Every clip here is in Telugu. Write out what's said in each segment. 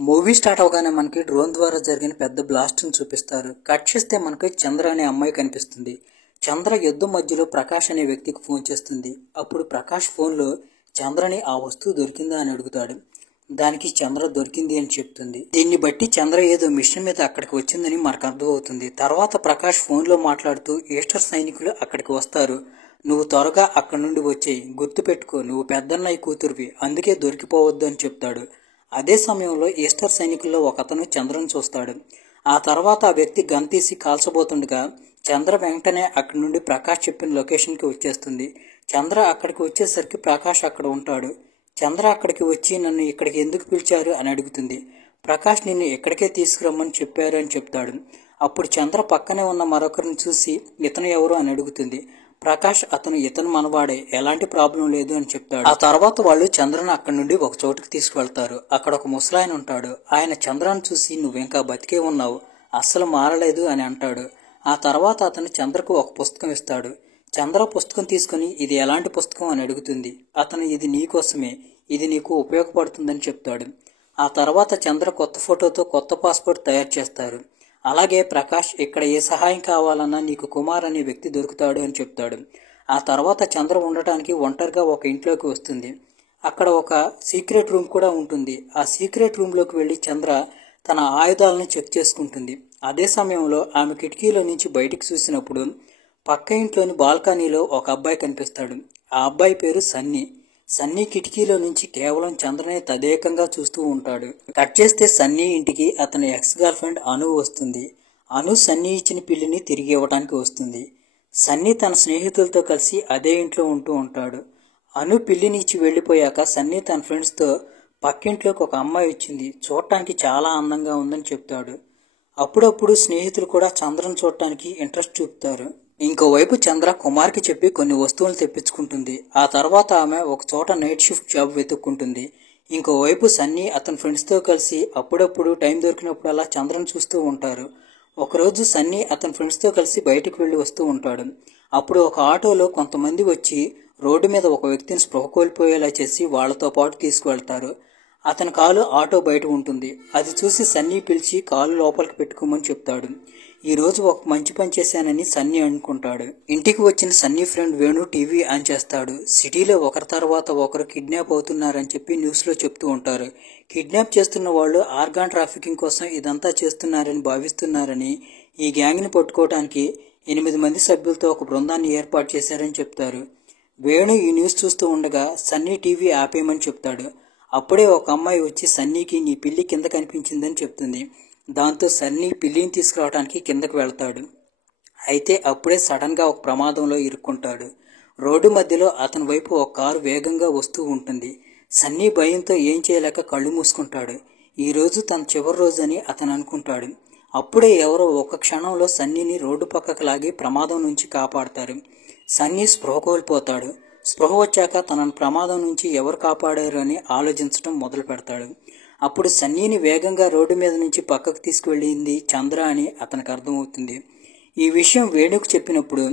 మూవీ స్టార్ట్ అవగానే మనకి డ్రోన్ ద్వారా జరిగిన పెద్ద బ్లాస్ట్ని చూపిస్తారు. కట్ చేస్తే మనకి చంద్ర అనే అమ్మాయి కనిపిస్తుంది. చంద్ర యుద్ధం మధ్యలో ప్రకాష్ అనే వ్యక్తికి ఫోన్ చేస్తుంది. అప్పుడు ప్రకాష్ ఫోన్లో చంద్రని ఆ వస్తువు దొరికిందా అని అడుగుతాడు. దానికి చంద్ర దొరికింది అని చెప్తుంది. దీన్ని బట్టి చంద్ర ఏదో మిషన్ మీద అక్కడికి వచ్చిందని మనకు అర్థమవుతుంది. తర్వాత ప్రకాష్ ఫోన్లో మాట్లాడుతూ ఈస్టర్ సైనికులు అక్కడికి వస్తారు, నువ్వు త్వరగా అక్కడి నుండి వచ్చేయి, గుర్తుపెట్టుకో నువ్వు పెద్దన్నయ్య కూతురువి, అందుకే దొరికిపోవద్దు అని చెప్తాడు. అదే సమయంలో ఈస్టర్ సైనికుల్లో ఒకతను చంద్రను చూస్తాడు. ఆ తర్వాత ఆ వ్యక్తి గన్ తీసి కాల్చబోతుండగా చంద్ర వెంటనే అక్కడి నుండి ప్రకాష్ చెప్పిన లొకేషన్కి వచ్చేస్తుంది. చంద్ర అక్కడికి వచ్చేసరికి ప్రకాష్ అక్కడ ఉంటాడు. చంద్ర అక్కడికి వచ్చి నన్ను ఇక్కడికి ఎందుకు పిలిచారు అని అడుగుతుంది. ప్రకాష్ నిన్ను ఎక్కడికే తీసుకురమ్మని చెప్పారు అని చెప్తాడు. అప్పుడు చంద్ర పక్కనే ఉన్న మరొకరిని చూసి ఇతను ఎవరు అని అడుగుతుంది. ప్రకాష్ ఇతను మనవాడే, ఎలాంటి ప్రాబ్లం లేదు అని చెప్తాడు. ఆ తర్వాత వాళ్ళు చంద్రను అక్కడి నుండి ఒక చోటుకి తీసుకువెళ్తారు. అక్కడ ఒక ముసలాయన ఉంటాడు. ఆయన చంద్రను చూసి నువ్వు ఇంకా బతికే ఉన్నావు, అస్సలు మారలేదు అని అంటాడు. ఆ తర్వాత అతను చంద్రకు ఒక పుస్తకం ఇస్తాడు. చంద్ర పుస్తకం తీసుకుని ఇది ఎలాంటి పుస్తకం అని అడుగుతుంది. అతను ఇది నీకోసమే, ఇది నీకు ఉపయోగపడుతుందని చెప్తాడు. ఆ తర్వాత చంద్ర కొత్త ఫోటోతో కొత్త పాస్పోర్ట్ తయారు చేస్తారు. అలాగే ప్రకాష్ ఇక్కడ ఏ సహాయం కావాలన్నా నీకు కుమార్ అనే వ్యక్తి దొరుకుతాడు అని చెప్తాడు. ఆ తర్వాత చంద్ర ఉండటానికి ఒంటరిగా ఒక ఇంట్లోకి వస్తుంది. అక్కడ ఒక సీక్రెట్ రూమ్ కూడా ఉంటుంది. ఆ సీక్రెట్ రూమ్లోకి వెళ్ళి చంద్ర తన ఆయుధాలను చెక్ చేసుకుంటుంది. అదే సమయంలో ఆమె కిటికీలో నుంచి బయటికి చూసినప్పుడు పక్క ఇంట్లోని బాల్కనీలో ఒక అబ్బాయి కనిపిస్తాడు. ఆ అబ్బాయి పేరు సన్నీ. సన్నీ కిటికీలో నుంచి కేవలం చంద్రనే తదేకంగా చూస్తూ ఉంటాడు. కట్ చేస్తే సన్నీ ఇంటికి అతని ఎక్స్ గర్ల్ ఫ్రెండ్ అను వస్తుంది. అను సన్నీ ఇచ్చిన పిల్లిని తిరిగి ఇవ్వడానికి వస్తుంది. సన్నీ తన స్నేహితులతో కలిసి అదే ఇంట్లో ఉంటూ ఉంటాడు. అను పిల్లిని ఇచ్చి వెళ్ళిపోయాక సన్నీ తన ఫ్రెండ్స్తో పక్కింట్లోకి ఒక అమ్మాయి వచ్చింది, చూడటానికి చాలా అందంగా ఉందని చెప్తాడు. అప్పుడప్పుడు స్నేహితులు కూడా చంద్రను చూడటానికి ఇంట్రెస్ట్ చూపుతారు. ఇంకోవైపు చంద్ర కుమార్కి చెప్పి కొన్ని వస్తువులు తెప్పించుకుంటుంది. ఆ తర్వాత ఆమె ఒక చోట నైట్ షిఫ్ట్ జాబ్ వెతుక్కుంటుంది. ఇంకోవైపు సన్నీ అతని ఫ్రెండ్స్తో కలిసి అప్పుడప్పుడు టైం దొరికినప్పుడల్లా చంద్రను చూస్తూ ఉంటారు. ఒకరోజు సన్నీ అతని ఫ్రెండ్స్తో కలిసి బయటకు వెళ్ళి వస్తూ ఉంటాడు. అప్పుడు ఒక ఆటోలో కొంతమంది వచ్చి రోడ్డు మీద ఒక వ్యక్తిని స్పృహ కోల్పోయేలా చేసి వాళ్లతో పాటు తీసుకువెళ్తారు. అతని కాలు ఆటో బయట ఉంటుంది. అది చూసి సన్నీ పిలిచి కాలు లోపలికి పెట్టుకోమని చెప్తాడు. ఈ రోజు ఒక మంచి పని చేశానని సన్నీ అనుకుంటాడు. ఇంటికి వచ్చిన Sunny friend Venu TV on చేస్తాడు. సిటీలో ఒకరి తర్వాత ఒకరు కిడ్నాప్ అవుతున్నారని చెప్పి న్యూస్లో చెప్తూ ఉంటారు. కిడ్నాప్ చేస్తున్న వాళ్ళు ఆర్గాన్ ట్రాఫికింగ్ కోసం ఇదంతా చేస్తున్నారని భావిస్తున్నారని, ఈ గ్యాంగ్ని పట్టుకోవడానికి 8 మంది సభ్యులతో ఒక బృందాన్ని ఏర్పాటు చేశారని చెప్తారు. వేణు ఈ న్యూస్ చూస్తూ ఉండగా సన్నీ టీవీ ఆపేయమని చెప్తాడు. అప్పుడే ఒక అమ్మాయి వచ్చి సన్నీకి నీ పిల్లి కింద కనిపించిందని చెప్తుంది. దాంతో సన్నీ పిల్లిని తీసుకురావడానికి కిందకు వెళ్తాడు. అయితే అప్పుడే సడన్గా ఒక ప్రమాదంలో ఇరుక్కుంటాడు. రోడ్డు మధ్యలో అతని వైపు ఒక కారు వేగంగా వస్తూ ఉంటుంది. సన్నీ భయంతో ఏం చేయలేక కళ్ళు మూసుకుంటాడు. ఈరోజు తన చివరి రోజు అని అతను అనుకుంటాడు. అప్పుడే ఎవరో ఒక క్షణంలో సన్నీని రోడ్డు పక్కకు లాగి ప్రమాదం నుంచి కాపాడతారు. సన్నీ స్పృహ కోల్పోతాడు. స్పృహ వచ్చాక తనను ప్రమాదం నుంచి ఎవరు కాపాడారు అని ఆలోచించడం మొదలు పెడతాడు. అప్పుడు సన్నీని వేగంగా రోడ్డు మీద నుంచి పక్కకు తీసుకువెళ్ళింది చంద్ర అని అతనికి అర్థమవుతుంది. ఈ విషయం వేణుకు చెప్పినప్పుడు,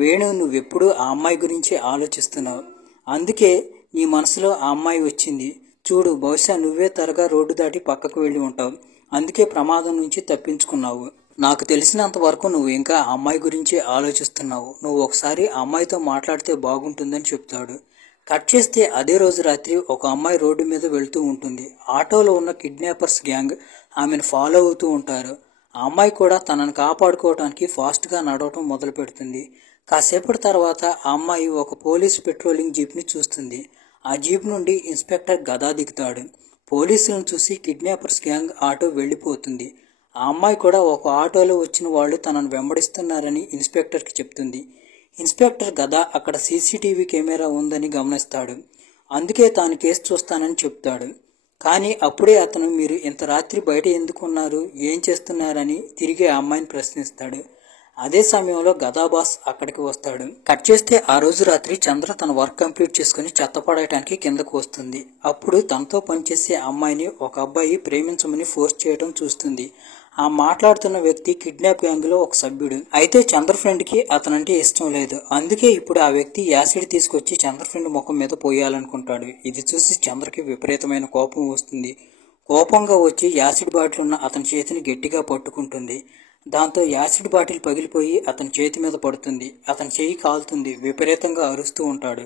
వేణు నువ్వెప్పుడూ ఆ అమ్మాయి గురించి ఆలోచిస్తున్నావు, అందుకే నీ మనసులో ఆ అమ్మాయి వచ్చింది చూడు, బహుశా నువ్వే త్వరగా రోడ్డు దాటి పక్కకు వెళ్ళి ఉంటావు, అందుకే ప్రమాదం నుంచి తప్పించుకున్నావు. నాకు తెలిసినంత వరకు నువ్వు ఇంకా ఆ అమ్మాయి గురించి ఆలోచిస్తున్నావు, నువ్వు ఒకసారి ఆ అమ్మాయితో మాట్లాడితే బాగుంటుందని చెప్తాడు. కట్ చేస్తే అదే రోజు రాత్రి ఒక అమ్మాయి రోడ్డు మీద వెళ్తూ ఉంటుంది. ఆటోలో ఉన్న కిడ్నాపర్స్ గ్యాంగ్ ఆమెను ఫాలో అవుతూ ఉంటారు. ఆ అమ్మాయి కూడా తనను కాపాడుకోవడానికి ఫాస్ట్గా నడవటం మొదలు పెడుతుంది. కాసేపటి తర్వాత ఆ అమ్మాయి ఒక పోలీస్ పెట్రోలింగ్ జీప్ని చూస్తుంది. ఆ జీప్ నుండి ఇన్స్పెక్టర్ గదా దిగుతాడు. పోలీసులను చూసి కిడ్నాపర్స్ గ్యాంగ్ ఆటో వెళ్ళిపోతుంది. ఆ అమ్మాయి కూడా ఒక ఆటోలో వచ్చిన వాళ్ళు తనను వెంబడిస్తున్నారని ఇన్స్పెక్టర్కి చెప్తుంది. ఇన్స్పెక్టర్ గదా అక్కడ సీసీటీవీ కెమెరా ఉందని గమనిస్తాడు. అందుకే తాను కేసు చూస్తానని చెప్తాడు. కానీ అప్పుడే అతను మీరు ఇంత రాత్రి బయట ఎందుకు ఉన్నారు, ఏం చేస్తున్నారని తిరిగి ఆ అమ్మాయిని ప్రశ్నిస్తాడు. అదే సమయంలో గదా బాస్ అక్కడికి వస్తాడు. కట్ చేస్తే ఆ రోజు రాత్రి చంద్ర తన వర్క్ కంప్లీట్ చేసుకుని చెత్త పడేయడానికి కిందకు వస్తుంది. అప్పుడు తనతో పనిచేసే అమ్మాయిని ఒక అబ్బాయి ప్రేమించమని ఫోర్స్ చేయడం చూస్తుంది. ఆ మాట్లాడుతున్న వ్యక్తి కిడ్నాప్ గ్యాంగ్ లో ఒక సభ్యుడు. అయితే చంద్ర ఫ్రెండ్ కి అతనంటే ఇష్టం లేదు. అందుకే ఇప్పుడు ఆ వ్యక్తి యాసిడ్ తీసుకొచ్చి చంద్ర ఫ్రెండ్ ముఖం మీద పోయాలనుకుంటాడు. ఇది చూసి చంద్రకి విపరీతమైన కోపం వస్తుంది. కోపంగా వచ్చి యాసిడ్ బాటిల్ ఉన్న అతని చేతిని గట్టిగా పట్టుకుంటుంది. దాంతో యాసిడ్ బాటిల్ పగిలిపోయి అతని చేతి మీద పడుతుంది. అతని చేయి కాలుతుంది. విపరీతంగా అరుస్తూ ఉంటాడు.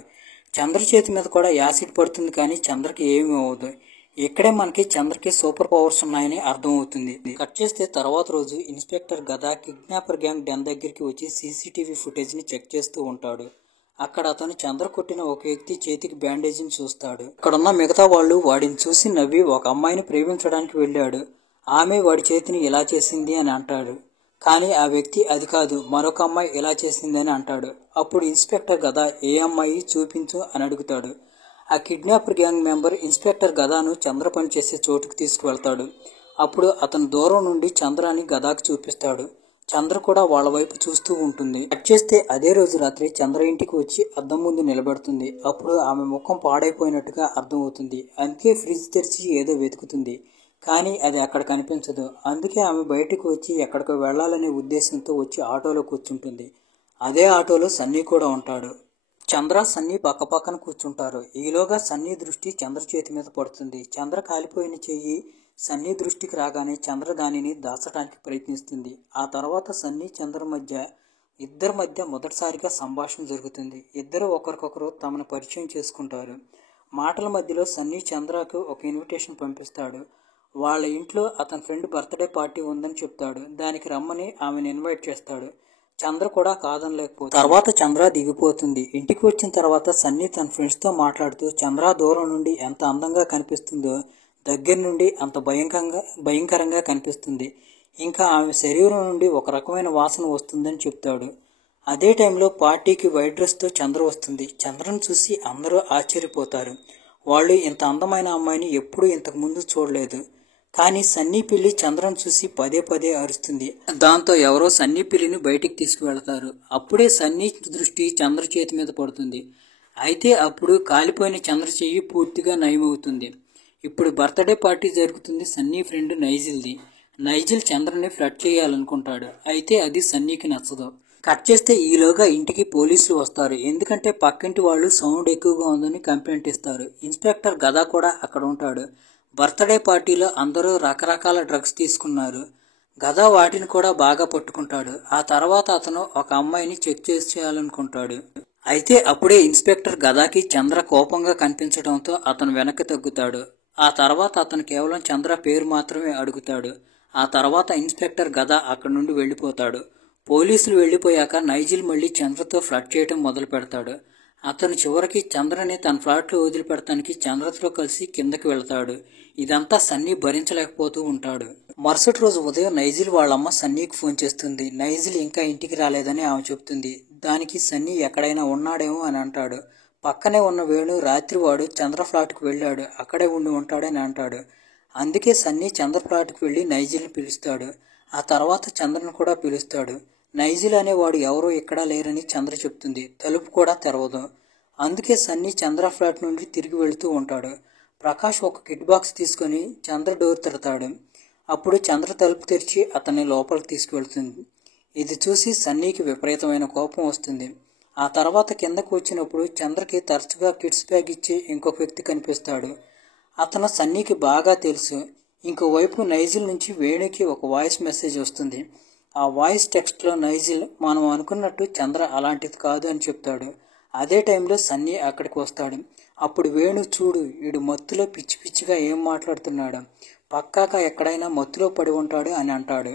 చంద్ర చేతి మీద కూడా యాసిడ్ పడుతుంది, కానీ చంద్రకి ఏమీ అవ్వదు. ఇక్కడే మనకి చంద్రకి సూపర్ పవర్స్ ఉన్నాయని అర్థం అవుతుంది. కట్ చేస్తే తర్వాత రోజు ఇన్స్పెక్టర్ గదా కిడ్నాపర్ గ్యాంగ్ డెన్ దగ్గరికి వచ్చి సీసీటీవీ ఫుటేజ్ని చెక్ చేస్తూ ఉంటాడు. అక్కడ అతను చంద్ర కొట్టిన ఒక వ్యక్తి చేతికి బ్యాండేజీని చూస్తాడు. అక్కడున్న మిగతా వాళ్ళు వాడిని చూసి నవ్వి ఒక అమ్మాయిని ప్రేమించడానికి వెళ్ళాడు, ఆమె వాడి చేతిని ఇలా చేసింది అని అంటాడు. కానీ ఆ వ్యక్తి అది కాదు, మరొక అమ్మాయి ఇలా చేసింది అని అంటాడు. అప్పుడు ఇన్స్పెక్టర్ గదా ఏ అమ్మాయి చూపించు అని అడుగుతాడు. ఆ కిడ్నాపర్ గ్యాంగ్ మెంబర్ ఇన్స్పెక్టర్ గదాను చంద్ర పనిచేసే చోటుకు తీసుకువెళ్తాడు. అప్పుడు అతను దూరం నుండి చంద్రాని గదాకు చూపిస్తాడు. చంద్ర కూడా వాళ్ళ వైపు చూస్తూ ఉంటుంది. కట్ చేస్తే అదే రోజు రాత్రి చంద్ర ఇంటికి వచ్చి అద్దం ముందు నిలబడుతుంది. అప్పుడు ఆమె ముఖం పాడైపోయినట్టుగా అర్థమవుతుంది. అందుకే ఫ్రిడ్జ్ తెరిచి ఏదో వెతుకుతుంది, కానీ అది అక్కడ కనిపించదు. అందుకే ఆమె బయటకు వచ్చి ఎక్కడికో వెళ్లాలనే ఉద్దేశంతో వచ్చి ఆటోలో కూర్చుంటుంది. అదే ఆటోలో సన్నీ కూడా ఉంటాడు. చంద్ర సన్నీ పక్కపక్కన కూర్చుంటారు. ఈలోగా సన్నీ దృష్టి చంద్ర చేతి మీద పడుతుంది. చంద్ర కాలిపోయిన చెయ్యి సన్నీ దృష్టికి రాగానే చంద్ర దానిని దాచడానికి ప్రయత్నిస్తుంది. ఆ తర్వాత సన్నీ చంద్ర ఇద్దరి మధ్య మొదటిసారిగా సంభాషణ జరుగుతుంది. ఇద్దరు ఒకరికొకరు తమను పరిచయం చేసుకుంటారు. మాటల మధ్యలో సన్నీ చంద్రకు ఒక ఇన్విటేషన్ పంపిస్తాడు. వాళ్ళ ఇంట్లో అతని ఫ్రెండ్ బర్త్డే పార్టీ ఉందని చెప్తాడు. దానికి రమ్మని ఆమెను ఇన్వైట్ చేస్తాడు. చంద్ర కూడా కాదనలేకపోతుంది. తర్వాత చంద్ర దిగిపోతుంది. ఇంటికి వచ్చిన తర్వాత సన్నీ తన ఫ్రెండ్స్తో మాట్లాడుతూ చంద్ర దూరం నుండి ఎంత అందంగా కనిపిస్తుందో దగ్గర నుండి అంత భయంకరంగా కనిపిస్తుంది. ఇంకా ఆమె శరీరం నుండి ఒక రకమైన వాసన వస్తుందని చెప్తాడు. అదే టైంలో పార్టీకి వైట్ డ్రెస్తో చంద్ర వస్తుంది. చంద్రను చూసి అందరూ ఆశ్చర్యపోతారు. వాళ్ళు ఇంత అందమైన అమ్మాయిని ఎప్పుడూ ఇంతకు ముందు చూడలేదు. కానీ సన్నీ పిల్లి చంద్రను చూసి పదే పదే అరుస్తుంది. దాంతో ఎవరో సన్నీ పిల్లిని బయటికి తీసుకువెళతారు. అప్పుడే సన్నీ దృష్టి చంద్ర చేతి మీద పడుతుంది. అయితే అప్పుడు కాలిపోయిన చంద్ర చెయ్యి పూర్తిగా నయమవుతుంది. ఇప్పుడు బర్త్డే పార్టీ జరుగుతుంది సన్నీ ఫ్రెండ్ నైజిల్ది. నైజిల్ చంద్రని ఫ్లడ్ చేయాలనుకుంటాడు. అయితే అది సన్నీకి నచ్చదు. కట్ చేస్తే ఈలోగా ఇంటికి పోలీసులు వస్తారు. ఎందుకంటే పక్కింటి వాళ్ళు సౌండ్ ఎక్కువగా ఉందని కంప్లైంట్ ఇస్తారు. ఇన్స్పెక్టర్ గదా కూడా అక్కడ ఉంటాడు. బర్త్డే పార్టీలో అందరూ రకరకాల డ్రగ్స్ తీసుకున్నారు. గదా వాటిని కూడా బాగా పట్టుకుంటాడు. ఆ తర్వాత అతను ఒక అమ్మాయిని చెక్ చేయాలనుకుంటాడు. అయితే అప్పుడే ఇన్స్పెక్టర్ గదాకి చంద్ర కోపంగా కనిపించడంతో అతను వెనక్కి తగ్గుతాడు. ఆ తర్వాత అతను కేవలం చంద్ర పేరు మాత్రమే అడుగుతాడు. ఆ తర్వాత ఇన్స్పెక్టర్ గదా అక్కడి నుండి వెళ్ళిపోతాడు. పోలీసులు వెళ్ళిపోయాక నైజిల్ మళ్ళీ చంద్రతో ఫ్లడ్ చేయడం మొదలు పెడతాడు. అతను చివరికి చంద్రని తన ఫ్లాట్లో వదిలిపెడతానికి చంద్రతో కలిసి కిందకి వెళ్తాడు. ఇదంతా సన్నీ భరించలేకపోతూ ఉంటాడు. మరుసటి రోజు ఉదయం నైజిల్ వాళ్ళమ్మ సన్నీకి ఫోన్ చేస్తుంది. నైజిల్ ఇంకా ఇంటికి రాలేదని ఆమె చెప్తుంది. దానికి సన్నీ ఎక్కడైనా ఉన్నాడేమో అని అంటాడు. పక్కనే ఉన్న వేణు రాత్రి వాడు చంద్ర ఫ్లాట్కి వెళ్ళాడు, అక్కడే ఉండి ఉంటాడని అంటాడు. అందుకే సన్నీ చంద్ర ఫ్లాట్కి వెళ్ళి నైజిల్ని పిలుస్తాడు. ఆ తర్వాత చంద్రను కూడా పిలుస్తాడు. నైజిల్ అనేవాడు ఎవరో ఎక్కడా లేరని చంద్ర చెప్తుంది. తలుపు కూడా తెరవదు. అందుకే సన్నీ చంద్ర ఫ్లాట్ నుండి తిరిగి వెళుతూ ఉంటాడు. ప్రకాష్ ఒక కిట్ బాక్స్ తీసుకొని చంద్ర డోర్ తెరతాడు. అప్పుడు చంద్ర తలుపు తెరిచి అతన్ని లోపలికి తీసుకువెళ్తుంది. ఇది చూసి సన్నీకి విపరీతమైన కోపం వస్తుంది. ఆ తర్వాత కిందకు వచ్చినప్పుడు చంద్రకి తరచుగా కిడ్స్ బ్యాగ్ ఇచ్చి ఇంకొక వ్యక్తి కనిపిస్తాడు. అతను సన్నీకి బాగా తెలుసు. ఇంకోవైపు నైజిల్ నుంచి వేణుకి ఒక వాయిస్ మెసేజ్ వస్తుంది. ఆ వాయిస్ టెక్స్ట్లో నైజిల్ మనం అనుకున్నట్టు చంద్ర అలాంటిది కాదు అని చెప్తాడు. అదే టైంలో సన్నీ అక్కడికి వస్తాడు. అప్పుడు వేణు చూడు, వీడు మత్తులో పిచ్చి పిచ్చిగా ఏం మాట్లాడుతున్నాడు, పక్కాగా ఎక్కడైనా మత్తులో పడి ఉంటాడు అని అంటాడు.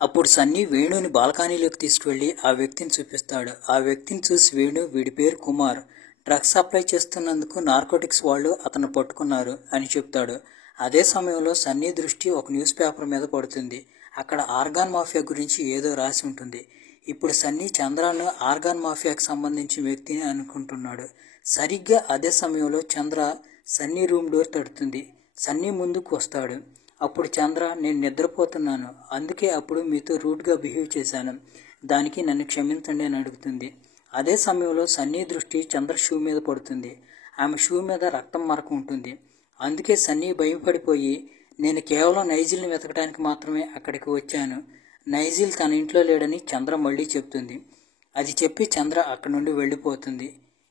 అప్పుడు సన్నీ వేణుని బాల్కనీలోకి తీసుకువెళ్ళి ఆ వ్యక్తిని చూపిస్తాడు. ఆ వ్యక్తిని చూసి వేణు, వీడి పేరు కుమార్, డ్రగ్స్ సప్లై చేస్తున్నందుకు నార్కోటిక్స్ వాళ్ళు అతను పట్టుకున్నారు అని చెప్తాడు. అదే సమయంలో సన్నీ దృష్టి ఒక న్యూస్ పేపర్ మీద పడుతుంది. అక్కడ ఆర్గాన్ మాఫియా గురించి ఏదో రాసి ఉంటుంది. ఇప్పుడు సన్నీ చంద్రను ఆర్గాన్ మాఫియాకి సంబంధించిన వ్యక్తిని అనుకుంటున్నాడు. సరిగ్గా అదే సమయంలో చంద్ర సన్నీ రూమ్ డోర్ తడుతుంది. సన్నీ ముందుకు వస్తాడు. అప్పుడు చంద్ర, నేను నిద్రపోతున్నాను, అందుకే అప్పుడు మీతో రూడ్గా బిహేవ్ చేశాను, దానికి నన్ను క్షమించండి అని అడుగుతుంది. అదే సమయంలో సన్నీ దృష్టి చంద్ర షూ మీద పడుతుంది. ఆమె షూ మీద రక్తం మరక ఉంటుంది. అందుకే సన్నీ భయపడిపోయి, నేను కేవలం నైజిల్ని వెతకడానికి మాత్రమే అక్కడికి వచ్చాను, నైజిల్ తన ఇంట్లో లేడని చంద్ర మళ్ళీ చెప్తుంది. అది చెప్పి చంద్ర అక్కడి నుండి వెళ్ళిపోతుంది.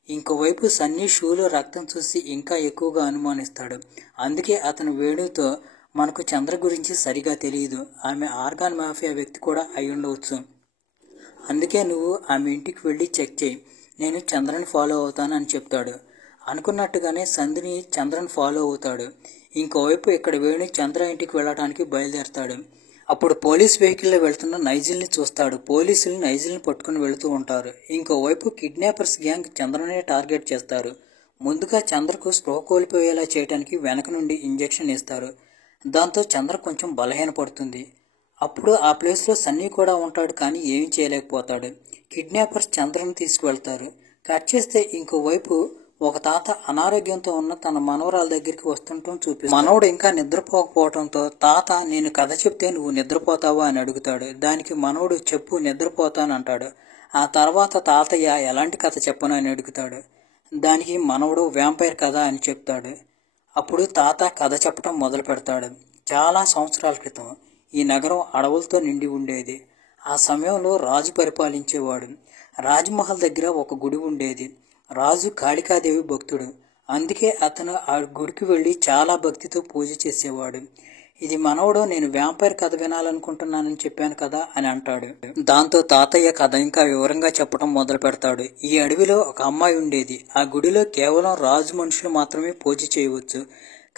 ఇంకోవైపు సన్నీ షూలో రక్తం చూసి ఇంకా ఎక్కువగా అనుమానిస్తాడు. అందుకే అతను వేణుతో, మనకు చంద్ర గురించి సరిగా తెలియదు. ఆమె ఆర్గాన్ మాఫియా వ్యక్తి కూడా అయి ఉండవచ్చు. అందుకే నువ్వు ఆమె ఇంటికి వెళ్ళి చెక్ చేయి. నేను చంద్రని ఫాలో అవుతాను అని చెప్తాడు. అనుకున్నట్టుగానే సంధిని చంద్రని ఫాలో అవుతాడు. ఇంకోవైపు ఇక్కడ వేణు చంద్ర ఇంటికి వెళ్ళడానికి బయలుదేరతాడు. అప్పుడు పోలీస్ వెహికల్లో వెళ్తున్న నైజిల్ని చూస్తాడు. పోలీసులు నైజిల్ని పట్టుకుని వెళుతూ ఉంటారు. ఇంకోవైపు కిడ్నాపర్స్ గ్యాంగ్ చంద్రనే టార్గెట్ చేస్తారు. ముందుగా చంద్రకు స్పృహ కోల్పోయేలా చేయడానికి వెనక నుండి ఇంజెక్షన్ ఇస్తారు. దాంతో చంద్ర కొంచెం బలహీనపడుతుంది. అప్పుడు ఆ ప్లేస్లో సన్నీ కూడా ఉంటాడు, కానీ ఏమీ చేయలేకపోతాడు. కిడ్నాపర్స్ చంద్రను తీసుకువెళ్తారు. కట్ చేస్తే ఇంకోవైపు ఒక తాత అనారోగ్యంతో ఉన్న తన మనవరాల దగ్గరికి వస్తుండటం చూపిస్తాడు. మనవడు ఇంకా నిద్రపోకపోవడంతో తాత, నేను కథ చెప్తే నువ్వు నిద్రపోతావా అని అడుగుతాడు. దానికి మనవడు, చెప్పు, నిద్రపోతానంటాడు. ఆ తర్వాత తాతయ్య, ఎలాంటి కథ చెప్పను అని అడుగుతాడు. దానికి మనవడు, వ్యాంపైర్ కథ అని చెప్తాడు. అప్పుడు తాత కథ చెప్పడం మొదలు పెడతాడు. చాలా సంవత్సరాల క్రితం ఈ నగరం అడవులతో నిండి ఉండేది. ఆ సమయంలో రాజు పరిపాలించేవాడు. రాజ్మహల్ దగ్గర ఒక గుడి ఉండేది. రాజు కాళికాదేవి భక్తుడు. అందుకే అతను ఆ గుడికి వెళ్ళి చాలా భక్తితో పూజ చేసేవాడు. ఇది మనవడు, నేను వ్యాంపైర్ కథ వినాలనుకుంటున్నానని చెప్పాను కదా అని అంటాడు. దాంతో తాతయ్య కథ ఇంకా వివరంగా చెప్పడం మొదలు పెడతాడు. ఈ అడవిలో ఒక అమ్మాయి ఉండేది. ఆ గుడిలో కేవలం రాజు మనుషులు మాత్రమే పూజ చేయవచ్చు.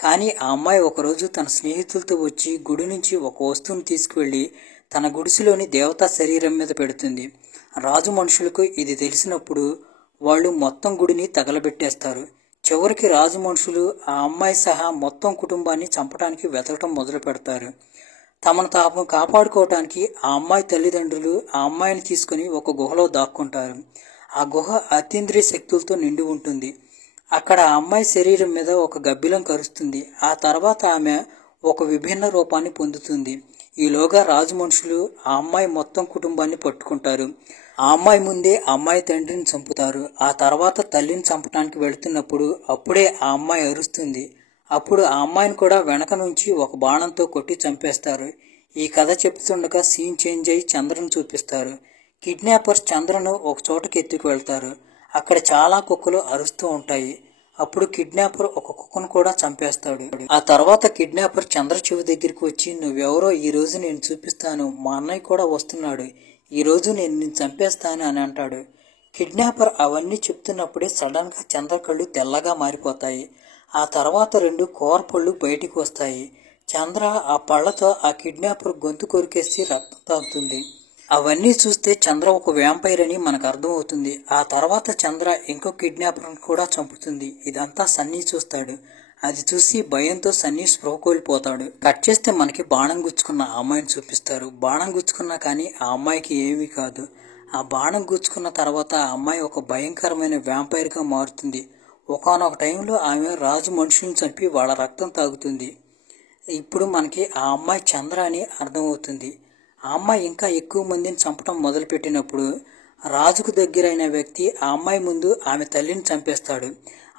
కానీ ఆ అమ్మాయి ఒకరోజు తన స్నేహితులతో వచ్చి గుడి నుంచి ఒక వస్తువుని తీసుకువెళ్ళి తన గుడిసెలోని దేవతా శరీరం మీద పెడుతుంది. రాజు మనుషులకు ఇది తెలిసినప్పుడు వాళ్ళు మొత్తం గుడిని తగలబెట్టేస్తారు. చివరికి రాజు మనుషులు ఆ అమ్మాయి సహా మొత్తం కుటుంబాన్ని చంపడానికి వెతకటం మొదలు పెడతారు. తమను తాము కాపాడుకోవటానికి ఆ అమ్మాయి తల్లిదండ్రులు ఆ అమ్మాయిని తీసుకుని ఒక గుహలో దాక్కుంటారు. ఆ గుహ అతీంద్రియ శక్తులతో నిండి ఉంటుంది. అక్కడ ఆ అమ్మాయి శరీరం మీద ఒక గబ్బిలం కరుస్తుంది. ఆ తర్వాత ఆమె ఒక విభిన్న రూపాన్ని పొందుతుంది. ఈలోగా రాజు మనుషులు ఆ అమ్మాయి మొత్తం కుటుంబాన్ని పట్టుకుంటారు. ఆ అమ్మాయి ముందే ఆ అమ్మాయి తండ్రిని చంపుతారు. ఆ తర్వాత తల్లిని చంపడానికి వెళుతున్నప్పుడు అప్పుడే ఆ అమ్మాయి అరుస్తుంది. అప్పుడు ఆ అమ్మాయిని కూడా వెనక నుంచి ఒక బాణంతో కొట్టి చంపేస్తారు. ఈ కథ చెప్తుండగా సీన్ చేంజ్ అయ్యి చంద్రను చూపిస్తారు. కిడ్నాపర్స్ చంద్రను ఒక చోటకి ఎత్తుకు వెళ్తారు. అక్కడ చాలా కుక్కలు అరుస్తూ ఉంటాయి. అప్పుడు కిడ్నాపర్ ఒక కుక్కను కూడా చంపేస్తాడు. ఆ తర్వాత కిడ్నాపర్ చంద్ర చెవి దగ్గరికి వచ్చి, నువ్వెవరో ఈ రోజు నేను చూపిస్తాను, మా అన్నయ్య కూడా వస్తున్నాడు, ఈ రోజు నేను నిన్ను చంపేస్తాను అని అంటాడు. కిడ్నాపర్ అవన్నీ చెప్తున్నప్పుడే సడన్ గా చంద్ర కళ్ళు తెల్లగా మారిపోతాయి. ఆ తర్వాత 2 కోరపళ్ళు బయటికి వస్తాయి. చంద్ర ఆ పళ్లతో ఆ కిడ్నాపర్ గొంతు కొరికేసి రక్తం తాగుతుంది. అవన్నీ చూస్తే చంద్ర ఒక వ్యాంపైర్ అని మనకు అర్థమవుతుంది. ఆ తర్వాత చంద్ర ఇంకో కిడ్నాపర్ని కూడా చంపుతుంది. ఇదంతా సన్నీ చూస్తాడు. అది చూసి భయంతో సన్నీ స్పృహ కోల్పోతాడు. కట్ చేస్తే మనకి బాణం గుచ్చుకున్న ఆ అమ్మాయిని చూపిస్తారు. బాణం గుచ్చుకున్నా కానీ ఆ అమ్మాయికి ఏమీ కాదు. ఆ బాణం గుచ్చుకున్న తర్వాత ఆ అమ్మాయి ఒక భయంకరమైన వ్యాంపైర్గా మారుతుంది. ఒకానొక టైంలో ఆమె రాజు మనుషుల్ని చంపి వాళ్ళ రక్తం తాగుతుంది. ఇప్పుడు మనకి ఆ అమ్మాయి చంద్ర అని అర్థమవుతుంది. ఆ అమ్మాయి ఇంకా ఎక్కువ మందిని చంపడం మొదలుపెట్టినప్పుడు రాజుకు దగ్గరైన వ్యక్తి ఆ అమ్మాయి ముందు ఆమె తల్లిని చంపేస్తాడు.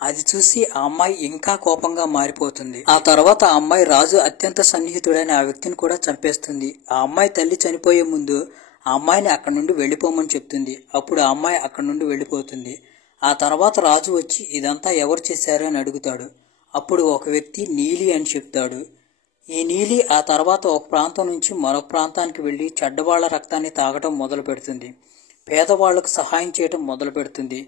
అది చూసి ఆ అమ్మాయి ఇంకా కోపంగా మారిపోతుంది. ఆ తర్వాత ఆ అమ్మాయి రాజు అత్యంత సన్నిహితుడైన ఆ వ్యక్తిని కూడా చంపేస్తుంది. ఆ అమ్మాయి తల్లి చనిపోయే ముందు ఆ అమ్మాయిని అక్కడి నుండి వెళ్ళిపోమని చెప్తుంది. అప్పుడు ఆ అమ్మాయి అక్కడి నుండి వెళ్ళిపోతుంది. ఆ తర్వాత రాజు వచ్చి ఇదంతా ఎవరు చేశారు అని అడుగుతాడు. అప్పుడు ఒక వ్యక్తి నీలి అని చెప్తాడు. ఈ నీలి ఆ తర్వాత ఒక ప్రాంతం నుంచి మరొక ప్రాంతానికి వెళ్లి చెడ్డవాళ్ల రక్తాన్ని తాగటం మొదలు పెడుతుంది. పేదవాళ్లకు సహాయం చేయటం మొదలు పెడుతుంది.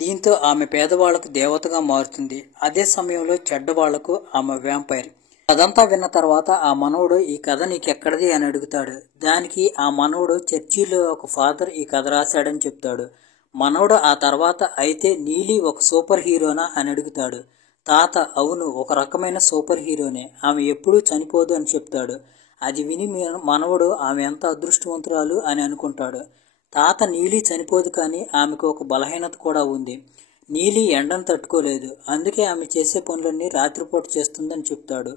దీంతో ఆమె పేదవాళ్లకు దేవతగా మారుతుంది. అదే సమయంలో చెడ్డవాళ్లకు ఆమె వ్యాంపైర్. అదంతా విన్న తర్వాత ఆ మనవడు, ఈ కథ నీకెక్కడిది అని అడుగుతాడు. దానికి ఆ మనవడు, చర్చిలో ఒక ఫాదర్ ఈ కథ రాశాడని చెప్తాడు. మనవడు ఆ తర్వాత, అయితే నీలి ఒక సూపర్ హీరోనా అని అడుగుతాడు. తాత, అవును, ఒక రకమైన సూపర్ హీరోనే, ఆమె ఎప్పుడూ చనిపోదు అని చెప్తాడు. అది విని మనవడు ఆమె ఎంత అదృష్టవంతురాలు అని అనుకుంటాడు. తాత, నీలి చనిపోదు, కానీ ఆమెకు ఒక బలహీనత కూడా ఉంది. నీలి ఎండను తట్టుకోలేదు, అందుకే ఆమె చేసే పనులన్నీ రాత్రిపూట చేస్తుందని చెప్తాడు.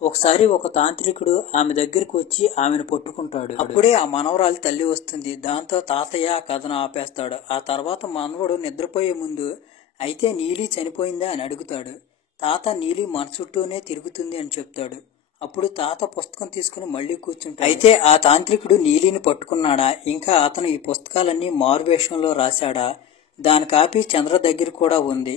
ఒకసారి ఒక తాంత్రికుడు ఆమె దగ్గరకు వచ్చి ఆమెను పట్టుకుంటాడు. అప్పుడే ఆ మనవరాలి తల్లి వస్తుంది. దాంతో తాతయ్య ఆ కథను ఆపేస్తాడు. ఆ తర్వాత మనవడు నిద్రపోయే ముందు, అయితే నీలి చనిపోయిందా అని అడుగుతాడు. తాత, నీలి మన చుట్టూనే తిరుగుతుంది అని చెప్తాడు. అప్పుడు తాత పుస్తకం తీసుకుని మళ్లీ కూర్చుంటాడు. అయితే ఆ తాంత్రికుడు నీలిని పట్టుకున్నాడా, ఇంకా అతను ఈ పుస్తకాలన్నీ మారువేషంలో రాశాడా, దాని కాపీ చంద్ర దగ్గర కూడా ఉంది.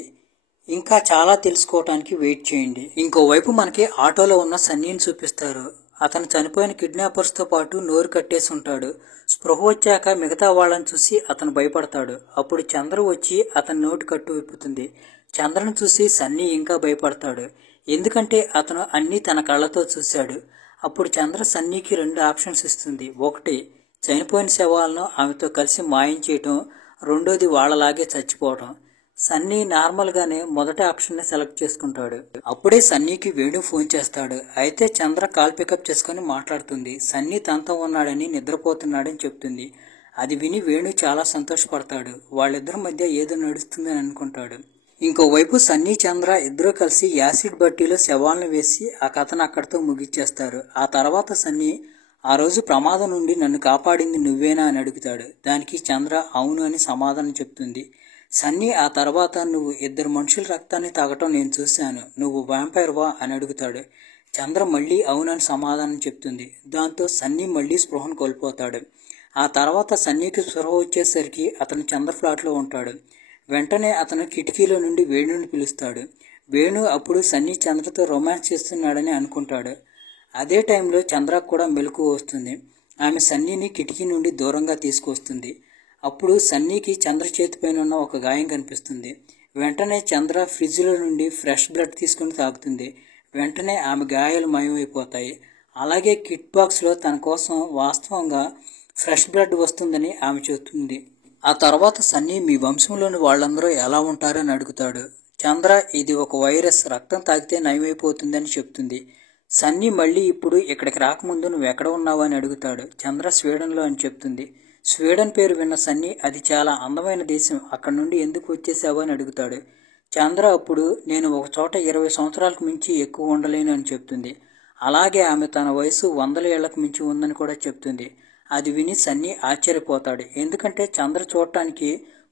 ఇంకా చాలా తెలుసుకోవటానికి వెయిట్ చేయండి. ఇంకోవైపు మనకి ఆటోలో ఉన్న సన్నీని చూపిస్తారు. అతను చనిపోయిన కిడ్నాపర్స్తో పాటు నోరు కట్టేసి ఉంటాడు. స్పృహ వచ్చాక మిగతా వాళ్ళని చూసి అతను భయపడతాడు. అప్పుడు చంద్ర వచ్చి అతని నోటి కట్టు విప్పుతుంది. చంద్రను చూసి సన్నీ ఇంకా భయపడతాడు. ఎందుకంటే అతను అన్నీ తన కళ్ళతో చూశాడు. అప్పుడు చంద్ర సన్నీకి 2 ఆప్షన్స్ ఇస్తుంది. ఒకటి, చనిపోయిన శవాలను ఆమెతో కలిసి మాయం చేయటం. రెండోది వాళ్ళలాగే చచ్చిపోవటం. సన్నీ నార్మల్గానే మొదటి ఆప్షన్ని సెలెక్ట్ చేసుకుంటాడు. అప్పుడే సన్నీకి వేణు ఫోన్ చేస్తాడు. అయితే చంద్ర కాల్ పికప్ చేసుకుని మాట్లాడుతుంది. సన్నీ తనతో ఉన్నాడని, నిద్రపోతున్నాడని చెప్తుంది. అది విని వేణు చాలా సంతోషపడతాడు. వాళ్ళిద్దరి మధ్య ఏదో నడుస్తుందని అనుకుంటాడు. ఇంకోవైపు సన్నీ చంద్ర ఇద్దరూ కలిసి యాసిడ్ బట్టీలో శవాలను వేసి ఆ కథను అక్కడితో ముగిచ్చేస్తారు. ఆ తర్వాత సన్నీ, ఆ రోజు ప్రమాదం నుండి నన్ను కాపాడింది నువ్వేనా అని అడుగుతాడు. దానికి చంద్ర అవును అని సమాధానం చెప్తుంది. సన్నీ ఆ తర్వాత, నువ్వు 2 మనుషుల రక్తాన్ని తాగటం నేను చూశాను, నువ్వు వ్యాంపైర్వా అని అడుగుతాడు. చంద్ర మళ్ళీ అవునని సమాధానం చెప్తుంది. దాంతో సన్నీ మళ్ళీ స్పృహను కోల్పోతాడు. ఆ తర్వాత సన్నీకి స్పృహ వచ్చేసరికి అతను చంద్ర ఫ్లాట్లో ఉంటాడు. వెంటనే అతను కిటికీలో నుండి వేణుని పిలుస్తాడు. వేణు అప్పుడు సన్నీ చంద్రతో రొమాన్స్ చేస్తున్నాడని అనుకుంటాడు. అదే టైంలో చంద్రకు కూడా మెలకువ వస్తుంది. ఆమె సన్నీని కిటికీ నుండి దూరంగా తీసుకొస్తుంది. అప్పుడు సన్నీకి చంద్ర చేతిపైన ఉన్న ఒక గాయం కనిపిస్తుంది. వెంటనే చంద్ర ఫ్రిడ్జ్లో నుండి ఫ్రెష్ బ్లడ్ తీసుకుని తాగుతుంది. వెంటనే ఆమె గాయాలు మాయమైపోతాయి. అలాగే కిట్ బాక్స్లో తన కోసం వాస్తవంగా ఫ్రెష్ బ్లడ్ వస్తుందని ఆమె చెబుతుంది. ఆ తర్వాత సన్నీ, మీ వంశంలోని వాళ్ళందరూ ఎలా ఉంటారని అడుగుతాడు. చంద్ర, ఇది ఒక వైరస్, రక్తం తాగితే నయమైపోతుందని చెప్తుంది. సన్నీ మళ్ళీ, ఇప్పుడు ఇక్కడికి రాకముందు నువ్వు ఎక్కడ ఉన్నావు అని అడుగుతాడు. చంద్ర స్వీడన్లో అని చెప్తుంది. స్వీడన్ పేరు విన్న సన్నీ, అది చాలా అందమైన దేశం, అక్కడి నుండి ఎందుకు వచ్చేసావు అని అడుగుతాడు. చంద్ర అప్పుడు, నేను ఒక చోట 20 సంవత్సరాలకు మించి ఎక్కువ ఉండలేను అని చెప్తుంది. అలాగే ఆమె తన వయసు 100 ఏళ్లకు మించి ఉందని కూడా చెప్తుంది. అది విని సన్నీ ఆశ్చర్యపోతాడు. ఎందుకంటే చంద్ర చూడటానికి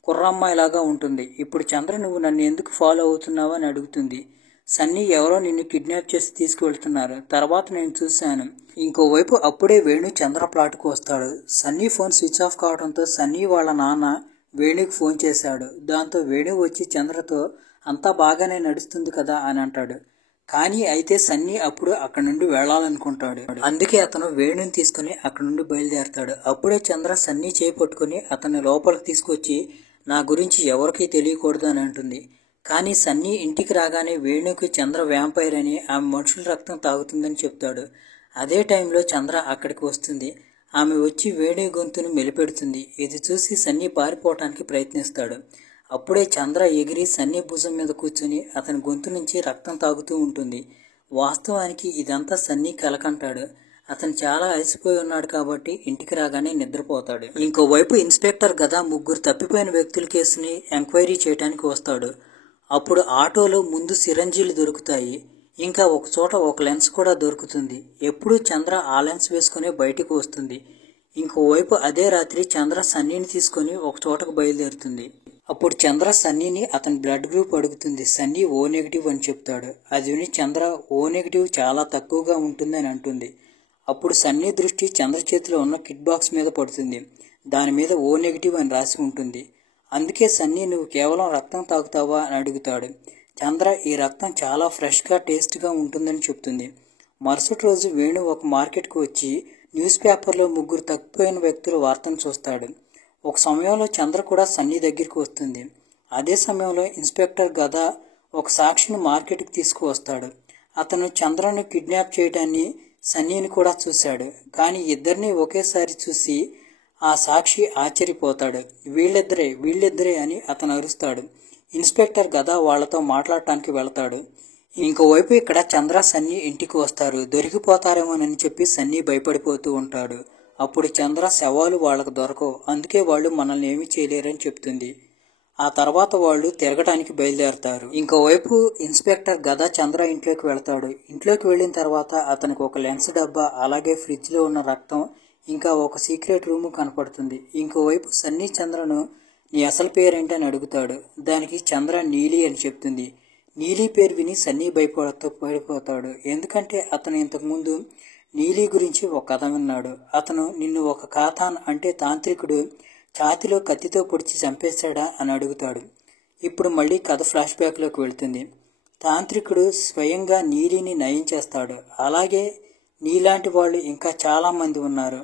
కుర్రమ్మాయిలాగా ఉంటుంది. ఇప్పుడు చంద్ర, నువ్వు నన్ను ఎందుకు ఫాలో అవుతున్నావు అని అడుగుతుంది. సన్నీ, ఎవరో నిన్ను కిడ్నాప్ చేసి తీసుకువెళ్తున్నారు, తర్వాత నేను చూశాను. ఇంకోవైపు అప్పుడే వేణు చంద్ర ప్లాట్కు వస్తాడు. సన్నీ ఫోన్ స్విచ్ ఆఫ్ కావడంతో సన్నీ వాళ్ళ నాన్న వేణుకి ఫోన్ చేశాడు. దాంతో వేణు వచ్చి చంద్రతో, అంతా బాగానే నడుస్తుంది కదా అని అంటాడు. కానీ అయితే సన్నీ అప్పుడు అక్కడి నుండి వెళ్లాలనుకుంటాడు. అందుకే అతను వేణుని తీసుకుని అక్కడి నుండి బయలుదేరతాడు. అప్పుడే చంద్ర సన్నీ చేయి పట్టుకుని అతన్ని లోపలికి తీసుకొచ్చి, నా గురించి ఎవరికీ తెలియకూడదు అని అంటుంది. కానీ సన్నీ ఇంటికి రాగానే వేణుకి చంద్ర వ్యాంపైర్ అని, ఆమె మనుషుల రక్తం తాగుతుందని చెప్తాడు. అదే టైంలో చంద్ర అక్కడికి వస్తుంది. ఆమె వచ్చి వేణు గొంతును మెలిపెడుతుంది. ఇది చూసి సన్నీ పారిపోవటానికి ప్రయత్నిస్తాడు. అప్పుడే చంద్ర ఎగిరి సన్నీ భుజం మీద కూర్చుని అతని గొంతు నుంచి రక్తం తాగుతూ ఉంటుంది. వాస్తవానికి ఇదంతా సన్నీ కలకంటాడు. అతను చాలా అలసిపోయి ఉన్నాడు కాబట్టి ఇంటికి రాగానే నిద్రపోతాడు. ఇంకోవైపు ఇన్స్పెక్టర్ గదా 3 తప్పిపోయిన వ్యక్తుల కేసుని ఎంక్వైరీ చేయడానికి వస్తాడు. అప్పుడు ఆటోలో ముందు సిరంజీలు దొరుకుతాయి. ఇంకా ఒక చోట ఒక లెన్స్ కూడా దొరుకుతుంది. ఎప్పుడూ చంద్ర ఆ లెన్స్ వేసుకునే బయటికి వస్తుంది. ఇంకోవైపు అదే రాత్రి చంద్ర సన్నీని తీసుకుని ఒక చోటకు బయలుదేరుతుంది. అప్పుడు చంద్ర సన్నీని అతని బ్లడ్ గ్రూప్ అడుగుతుంది. సన్నీ O నెగిటివ్ అని చెప్తాడు. అది విని చంద్ర O నెగిటివ్ చాలా తక్కువగా ఉంటుందని అంటుంది. అప్పుడు సన్నీ దృష్టి చంద్ర చేతిలో ఉన్న కిట్ బాక్స్ మీద పడుతుంది. దాని మీద O నెగిటివ్ అని రాసి ఉంటుంది. అందుకే సన్నీ, నువ్వు కేవలం రక్తం తాగుతావా అని అడుగుతాడు. చంద్ర, ఈ రక్తం చాలా ఫ్రెష్గా టేస్ట్గా ఉంటుందని చెప్తుంది. మరుసటి రోజు వేణు ఒక మార్కెట్కు వచ్చి న్యూస్ పేపర్లో 3 తప్పిపోయిన వ్యక్తుల వార్తను చూస్తాడు. ఒక సమయంలో చంద్ర కూడా సన్నీ దగ్గరికి వస్తుంది. అదే సమయంలో ఇన్స్పెక్టర్ గదా ఒక సాక్షిని మార్కెట్కి తీసుకువస్తాడు. అతను చంద్రను కిడ్నాప్ చేయడాన్ని, సన్నీని కూడా చూశాడు. కానీ ఇద్దరిని ఒకేసారి చూసి ఆ సాక్షి ఆశ్చర్యపోతాడు. వీళ్ళిద్దరే అని అతను అరుస్తాడు. ఇన్స్పెక్టర్ గదా వాళ్లతో మాట్లాడటానికి వెళతాడు. ఇంకోవైపు ఇక్కడ చంద్ర సన్నీ ఇంటికి వస్తారు. దొరికిపోతారేమోనని చెప్పి సన్నీ భయపడిపోతూ ఉంటాడు. అప్పుడు చంద్ర, శవాలు వాళ్లకు దొరకవు, అందుకే వాళ్ళు మనల్ని ఏమీ చేయలేరని చెప్తుంది. ఆ తర్వాత వాళ్ళు తిరగటానికి బయలుదేరతారు. ఇంకోవైపు ఇన్స్పెక్టర్ గదా చంద్ర ఇంట్లోకి వెళతాడు. ఇంట్లోకి వెళ్ళిన తర్వాత అతనికి ఒక లెన్స్ డబ్బా, అలాగే ఫ్రిడ్జ్లో ఉన్న రక్తం, ఇంకా ఒక సీక్రెట్ రూము కనపడుతుంది. ఇంకోవైపు సన్నీ చంద్రను, నీ అసలు పేరేంటని అడుగుతాడు. దానికి చంద్ర నీలి అని చెప్తుంది. నీలి పేరు విని సన్నీ భయపడిపోతాడు. ఎందుకంటే అతను ఇంతకుముందు నీలి గురించి ఒక కథ విన్నాడు. అతను, నిన్ను ఒక కాతాన్ అంటే తాంత్రికుడు ఛాతిలో కత్తితో పొడిచి చంపేశాడా అని అడుగుతాడు. ఇప్పుడు మళ్ళీ కథ ఫ్లాష్ బ్యాక్లోకి వెళ్తుంది. తాంత్రికుడు స్వయంగా నీలిని నయం చేస్తాడు. అలాగే నీలాంటి వాళ్ళు ఇంకా చాలామంది ఉన్నారు.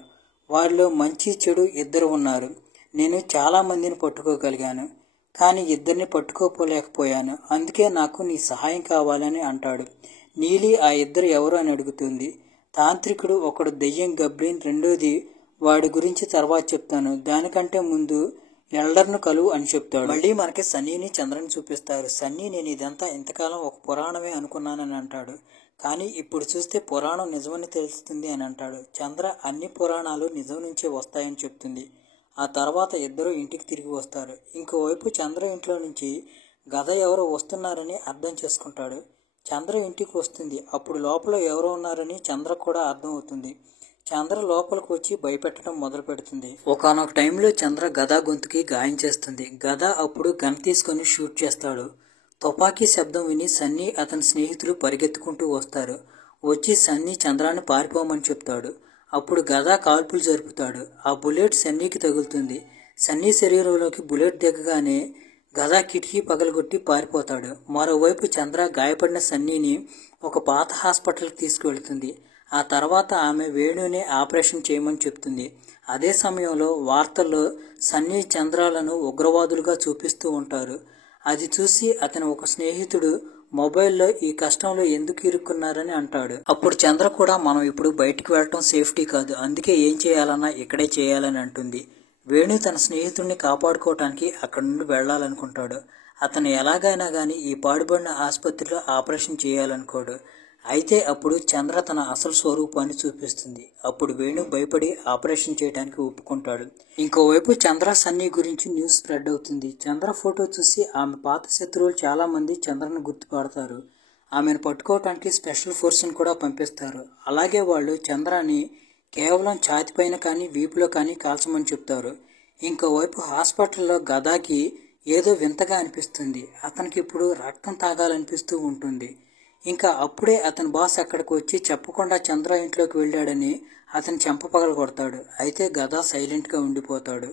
వాళ్ళలో మంచి చెడు ఇద్దరు ఉన్నారు. నేను చాలామందిని పట్టుకోగలిగాను, కానీ ఇద్దరిని పట్టుకోలేకపోయాను. అందుకే నాకు నీ సహాయం కావాలని అంటాడు. నీలి ఆ ఇద్దరు ఎవరు అని అడుగుతుంది. తాంత్రికుడు ఒకడు దెయ్యం గబ్లిన్, రెండోది వాడి గురించి తర్వాత చెప్తాను, దానికంటే ముందు ఎల్డర్ను కలువు అని చెప్తాడు. మళ్ళీ మనకి సన్నీని చంద్రని చూపిస్తారు. సన్నీ నేను ఇదంతా ఇంతకాలం ఒక పురాణమే అనుకున్నానని అంటాడు. కానీ ఇప్పుడు చూస్తే పురాణం నిజమని తెలుస్తుంది అని అంటాడు. చంద్ర అన్ని పురాణాలు నిజం నుంచే వస్తాయని చెప్తుంది. ఆ తర్వాత ఇద్దరు ఇంటికి తిరిగి వస్తారు. ఇంకోవైపు చంద్ర ఇంట్లో నుంచి గద ఎవరో వస్తున్నారని అర్థం చేసుకుంటాడు. చంద్ర ఇంటికి వస్తుంది. అప్పుడు లోపల ఎవరో ఉన్నారని చంద్ర కూడా అర్థం అవుతుంది. చంద్ర లోపలికి వచ్చి భయపెట్టడం మొదలు పెడుతుంది. ఒకనొక టైంలో చంద్ర గద గొంతుకి గాయం చేస్తుంది. గద అప్పుడు గన్ తీసుకొని షూట్ చేస్తాడు. తుపాకీ శబ్దం విని సన్నీ అతని స్నేహితులు పరిగెత్తుకుంటూ వస్తారు. వచ్చి సన్నీ చంద్రాన్ని పారిపోమని చెప్తాడు. అప్పుడు గద కాల్పులు జరుపుతాడు. ఆ బుల్లెట్ సన్నీకి తగులుతుంది. సన్నీ శరీరంలోకి బుల్లెట్ దిగగానే గద కిటికీ పగలగొట్టి పారిపోతాడు. మరోవైపు చంద్ర గాయపడిన సన్నీని ఒక పాత హాస్పిటల్కి తీసుకువెళ్తుంది. ఆ తర్వాత ఆమె వేణుని ఆపరేషన్ చేయమని చెప్తుంది. అదే సమయంలో వార్తల్లో సన్నీ చంద్రాలను ఉగ్రవాదులుగా చూపిస్తూ ఉంటారు. అది చూసి అతని ఒక స్నేహితుడు మొబైల్లో ఈ కష్టంలో ఎందుకు ఇరుక్కున్నారని అంటాడు. అప్పుడు చంద్ర కూడా మనం ఇప్పుడు బయటికి వెళ్ళటం సేఫ్టీ కాదు, అందుకే ఏం చేయాలన్నా ఇక్కడే చేయాలని అంటుంది. వేణు తన స్నేహితుడిని కాపాడుకోవటానికి అక్కడి నుండి వెళ్లాలనుకుంటాడు. అతను ఎలాగైనా కానీ ఈ పాడుబడిన ఆసుపత్రిలో ఆపరేషన్ చేయాలనుకోడు. అయితే అప్పుడు చంద్ర తన అసలు స్వరూపాన్ని చూపిస్తుంది. అప్పుడు వేణు భయపడి ఆపరేషన్ చేయడానికి ఒప్పుకుంటాడు. ఇంకోవైపు చంద్ర సన్నీ గురించి న్యూస్ స్ప్రెడ్ అవుతుంది. చంద్ర ఫోటో చూసి ఆమె పాత శత్రువులు చాలా మంది చంద్రను గుర్తుపడతారు. ఆమెను పట్టుకోవటానికి స్పెషల్ ఫోర్స్ను కూడా పంపిస్తారు. అలాగే వాళ్ళు చంద్రాని కేవలం ఛాతిపైన కానీ వీపులో కానీ కాల్చమని చెప్తారు. ఇంకోవైపు హాస్పిటల్లో గదాకి ఏదో వింతగా అనిపిస్తుంది. అతనికి ఇప్పుడు రక్తం తాగాలనిపిస్తూ ఉంటుంది. ఇంకా అప్పుడే అతని బాస్ అక్కడికి వచ్చి చెప్పకుండా చంద్ర ఇంట్లోకి వెళ్ళాడని అతని చెంప పగల కొడతాడు. అయితే గద సైలెంట్గా ఉండిపోతాడు.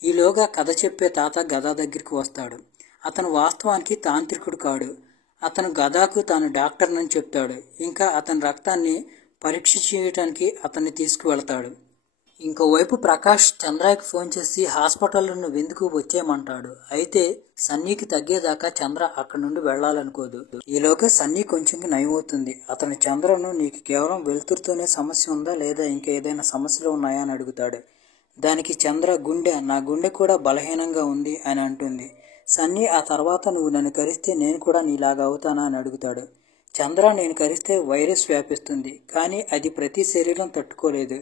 ఈలోగా కథ చెప్పే తాత గద దగ్గరికి వస్తాడు. అతను వాస్తవానికి తాంత్రికుడు కాడు. అతను గదాకు తాను డాక్టర్నని చెప్తాడు. ఇంకా అతని రక్తాన్ని పరీక్ష చేయడానికి అతన్ని తీసుకువెళ్తాడు. ఇంకోవైపు ప్రకాష్ చంద్రకి ఫోన్ చేసి హాస్పిటల్లో నువ్వెందుకు వచ్చేయమంటాడు. అయితే సన్నీకి తగ్గేదాకా చంద్ర అక్కడి నుండి వెళ్లాలనుకోదు. ఈలోగా సన్నీ కొంచెం నయమవుతుంది. అతను చంద్రను నీకు కేవలం వెలుతురుతోనే సమస్య ఉందా లేదా ఇంకా ఏదైనా సమస్యలు ఉన్నాయా అని అడుగుతాడు. దానికి చంద్ర నా గుండె కూడా బలహీనంగా ఉంది అని అంటుంది. సన్నీ ఆ తర్వాత నువ్వు నన్ను కరిస్తే నేను కూడా నీలాగా అవుతానా అని అడుగుతాడు. చంద్ర నేను కరిస్తే వైరస్ వ్యాపిస్తుంది, కానీ అది ప్రతి శరీరం తట్టుకోలేదు.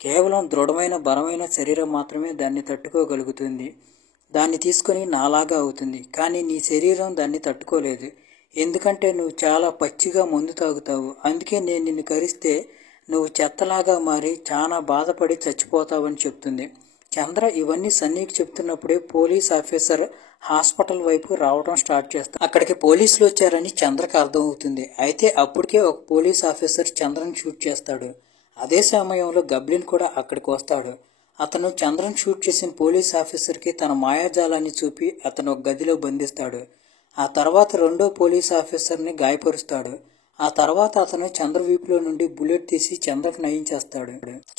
కేవలం దృఢమైన బలమైన శరీరం మాత్రమే దాన్ని తట్టుకోగలుగుతుంది. దాన్ని తీసుకొని నాలాగా అవుతుంది, కానీ నీ శరీరం దాన్ని తట్టుకోలేదు. ఎందుకంటే నువ్వు చాలా పచ్చిగా మందు తాగుతావు. అందుకే నేను నిన్ను కరిస్తే నువ్వు చెత్తలాగా మారి చాలా బాధపడి చచ్చిపోతావని చెప్తుంది. చంద్ర ఇవన్నీ సన్నీకి చెప్తున్నప్పుడే పోలీస్ ఆఫీసర్ హాస్పిటల్ వైపు రావడం స్టార్ట్ చేస్తాడు. అక్కడికి పోలీసులు వచ్చారని చంద్రకు అర్థం అవుతుంది. అయితే అప్పటికే ఒక పోలీస్ ఆఫీసర్ చంద్రను షూట్ చేస్తాడు. అదే సమయంలో గబ్లిన్ కూడా అక్కడికి వస్తాడు. అతను చంద్రను షూట్ చేసిన పోలీస్ ఆఫీసర్కి తన మాయాజాలాన్ని చూపి అతను ఒక గదిలో బంధిస్తాడు. ఆ తర్వాత రెండో పోలీస్ ఆఫీసర్ని గాయపరుస్తాడు. ఆ తర్వాత అతను చంద్ర వీపులో నుండి బుల్లెట్ తీసి చంద్రకు నయం చేస్తాడు.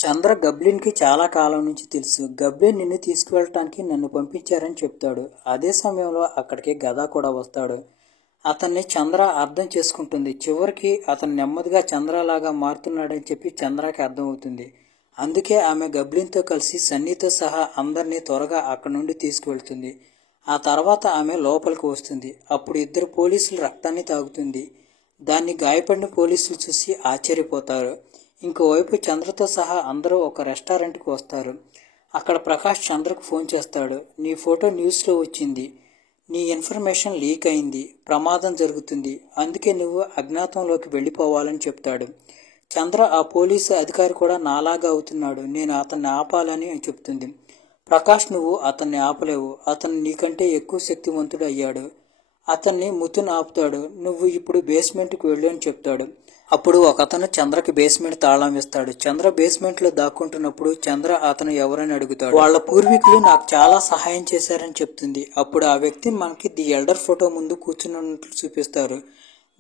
చంద్ర గబ్లిన్కి చాలా కాలం నుంచి తెలుసు. గబ్లిన్ నిన్ను తీసుకువెళ్ళటానికి నన్ను పంపించారని చెప్తాడు. అదే సమయంలో అక్కడికి గదా కూడా వస్తాడు. అతన్ని చంద్ర అర్థం చేసుకుంటుంది. చివరికి అతను నెమ్మదిగా చంద్రలాగా మారుతున్నాడని చెప్పి చంద్రకి అర్థమవుతుంది. అందుకే ఆమె గబ్లిన్తో కలిసి సన్నీతో సహా అందరినీ త్వరగా అక్కడి నుండి తీసుకువెళ్తుంది. ఆ తర్వాత ఆమె లోపలికి వస్తుంది. అప్పుడు ఇద్దరు పోలీసులు రక్తాన్ని తాగుతుంది. దాన్ని గాయపడిన పోలీసులు చూసి ఆశ్చర్యపోతారు. ఇంకోవైపు చంద్రతో సహా అందరూ ఒక రెస్టారెంట్కి వస్తారు. అక్కడ ప్రకాష్ చంద్రకు ఫోన్ చేస్తాడు. నీ ఫోటో న్యూస్లో వచ్చింది, నీ ఇన్ఫర్మేషన్ లీక్ అయింది, ప్రమాదం జరుగుతుంది, అందుకే నువ్వు అజ్ఞాతంలోకి వెళ్ళిపోవాలని చెప్తాడు. చంద్ర ఆ పోలీసు అధికారి కూడా నాలాగా అవుతున్నాడు, నేను అతన్ని ఆపాలని చెప్తుంది. ప్రకాష్ నువ్వు అతన్ని ఆపలేవు, అతను నీకంటే ఎక్కువ శక్తివంతుడు అయ్యాడు, అతన్ని ముతున్ ఆపుతాడు, నువ్వు ఇప్పుడు బేస్మెంట్కి వెళ్ళు అని చెప్తాడు. అప్పుడు ఒకతను చంద్రకి బేస్మెంట్ తాళం ఇస్తాడు. చంద్ర బేస్మెంట్ లో దాక్కుంటున్నప్పుడు చంద్ర అతను ఎవరని అడుగుతాడు. వాళ్ళ పూర్వీకులు నాకు చాలా సహాయం చేశారని చెప్తుంది. అప్పుడు ఆ వ్యక్తి మనకి ది ఎల్డర్ ఫోటో ముందు కూర్చున్నట్లు చూపిస్తారు.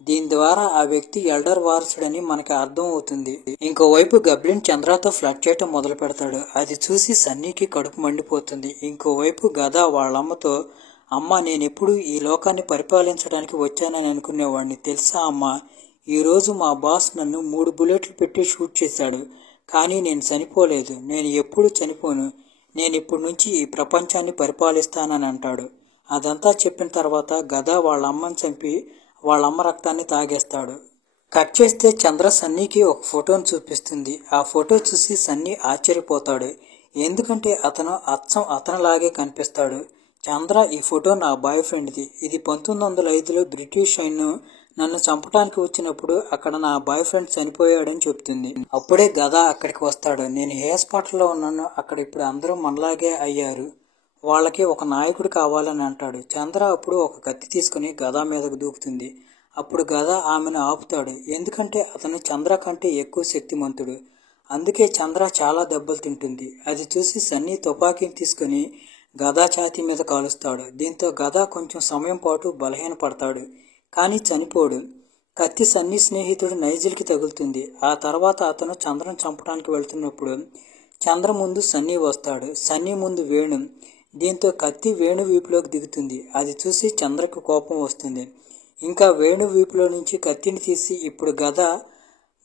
దీని ద్వారా ఆ వ్యక్తి ఎల్డర్ వారసుడని మనకి అర్థం అవుతుంది. ఇంకోవైపు గబ్లిన్ చంద్రతో ఫ్లర్ట్ చేయటం మొదలు పెడతాడు. అది చూసి సన్నీకి కడుపు మండిపోతుంది. ఇంకోవైపు గద వాళ్ళమ్మతో, అమ్మ, నేనెప్పుడు ఈ లోకాన్ని పరిపాలించడానికి వచ్చానని అనుకునేవాడిని తెలుసా అమ్మ, ఈరోజు మా బాస్ నన్ను 3 బుల్లెట్లు పెట్టి షూట్ చేశాడు. కానీ నేను చనిపోలేదు. నేను ఎప్పుడు చనిపోను. నేను ఇప్పటి నుంచి ఈ ప్రపంచాన్ని పరిపాలిస్తానని అంటాడు. అదంతా చెప్పిన తర్వాత గద వాళ్ళ అమ్మని చంపి వాళ్ళమ్మ రక్తాన్ని తాగేస్తాడు. కట్ చేస్తే చంద్ర సన్నీకి ఒక ఫోటోను చూపిస్తుంది. ఆ ఫోటో చూసి సన్నీ ఆశ్చర్యపోతాడు. ఎందుకంటే అతను అచ్చం అతనిలాగే కనిపిస్తాడు. చంద్ర, ఈ ఫోటో నా బాయ్ ఫ్రెండ్ది. ఇది 1905లో బ్రిటిష్ సైన్యం నన్ను చంపడానికి వచ్చినప్పుడు అక్కడ నా బాయ్ ఫ్రెండ్ చనిపోయాడని చెప్తుంది. అప్పుడే గద అక్కడికి వస్తాడు. నేను ఏ హాస్పిటల్లో ఉన్నాను, అక్కడ ఇప్పుడు అందరూ మనలాగే అయ్యారు. వాళ్ళకి ఒక నాయకుడు కావాలని అంటాడు. చంద్ర అప్పుడు ఒక కత్తి తీసుకుని గద మీదకు దూకుతుంది. అప్పుడు గద ఆమెను ఆపుతాడు. ఎందుకంటే అతను చంద్ర కంటే ఎక్కువ శక్తిమంతుడు. అందుకే చంద్ర చాలా దెబ్బలు తింటుంది. అది చూసి సన్నీ తుపాకీని తీసుకుని గద ఛాతీ మీద కాలుస్తాడు. దీంతో గద కొంచెం సమయం పాటు బలహీనపడతాడు. కానీ చనిపోడు. కత్తి సన్నీ స్నేహితుడు నైజిల్కి తగులుతుంది. ఆ తర్వాత అతను చంద్రను చంపడానికి వెళ్తున్నప్పుడు చంద్ర ముందు సన్నీ వస్తాడు. సన్నీ ముందు వేణు. దీంతో కత్తి వేణు వీపులోకి దిగుతుంది. అది చూసి చంద్రకు కోపం వస్తుంది. ఇంకా వేణు వీపులో నుంచి కత్తిని తీసి ఇప్పుడు గద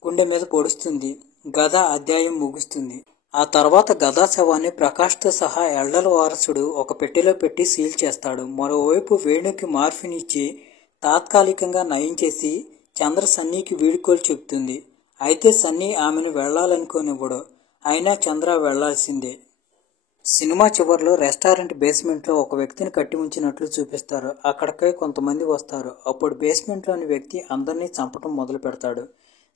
గుండె మీద పొడుస్తుంది. గద అధ్యాయం ముగుస్తుంది. ఆ తర్వాత గద శవాన్ని ప్రకాష్తో సహా ఎల్డర్ వారసుడు ఒక పెట్టెలో పెట్టి సీల్ చేస్తాడు. మరోవైపు వేణుకి మార్ఫిన్ ఇచ్చి తాత్కాలికంగా నయం చేసి చంద్ర సన్నీకి వీడుకోలు చెబుతుంది. అయితే సన్నీ ఆమెను వెళ్లాలనుకోనివ్వడు. అయినా చంద్ర వెళ్లాల్సిందే. సినిమా చివరిలో రెస్టారెంట్ బేస్మెంట్లో ఒక వ్యక్తిని కట్టి ఉంచినట్లు చూపిస్తారు. అక్కడికి కొంతమంది వస్తారు. అప్పుడు బేస్మెంట్లోని వ్యక్తి అందరినీ చంపటం మొదలు పెడతాడు.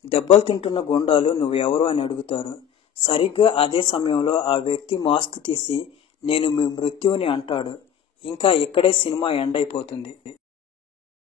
దెబ్బలు తింటున్న గుండాలు నువ్వు ఎవరు అని అడుగుతారు. సరిగ్గా అదే సమయంలో ఆ వ్యక్తి మాస్క్ తీసి నేను మీ మృత్యువుని అంటాడు. ఇంకా ఇక్కడే సినిమా ఎండ్ అయిపోతుంది.